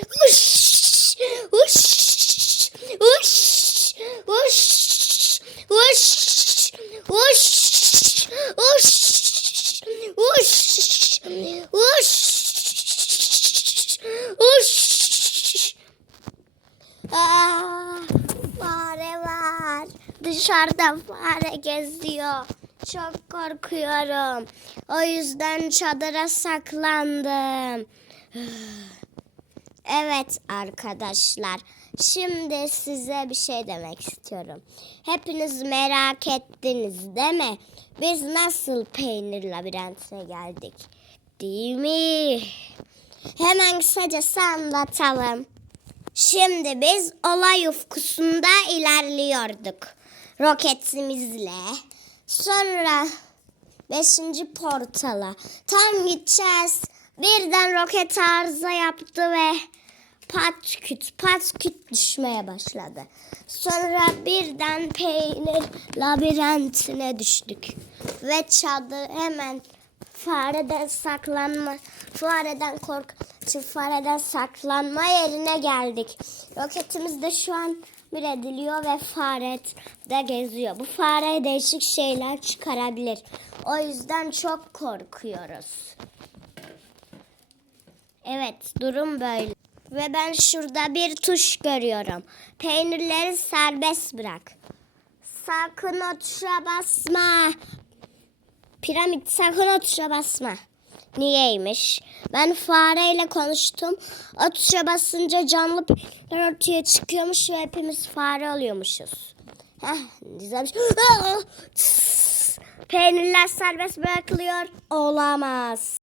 Uş, uş, uş, uş, uş, uş, uş, uş, uş, uş. Aa, fare var. Dışarıda fare geziyor. Çok korkuyorum. O yüzden çadıra saklandım. Evet arkadaşlar. Şimdi size bir şey demek istiyorum. Hepiniz merak ettiniz değil mi? Biz nasıl peynir labirentine geldik? Değil mi? Hemen kısacası anlatalım. Şimdi biz olay ufkusunda ilerliyorduk. Roketimizle. Sonra beşinci portala tam gideceğiz. Birden roket arıza yaptı ve pat küt pat küt düşmeye başladı. Sonra birden peynir labirentine düştük. Ve çadır hemen fareden saklanma, fareden kork, fareden saklanma yerine geldik. Roketimiz de şu an bir ediliyor ve fare de geziyor. Bu fare değişik şeyler çıkarabilir. O yüzden çok korkuyoruz. Evet, durum böyle. Ve ben şurada bir tuş görüyorum. Peynirleri serbest bırak. Sakın o tuşa basma. Piramit sakın o tuşa basma. Niyeymiş? Ben fareyle konuştum. O tuşa basınca canlı peynirler ortaya çıkıyormuş ve hepimiz fare oluyormuşuz. Heh, güzelmiş. Tıs! Peynirler serbest bırakılıyor. Olamaz.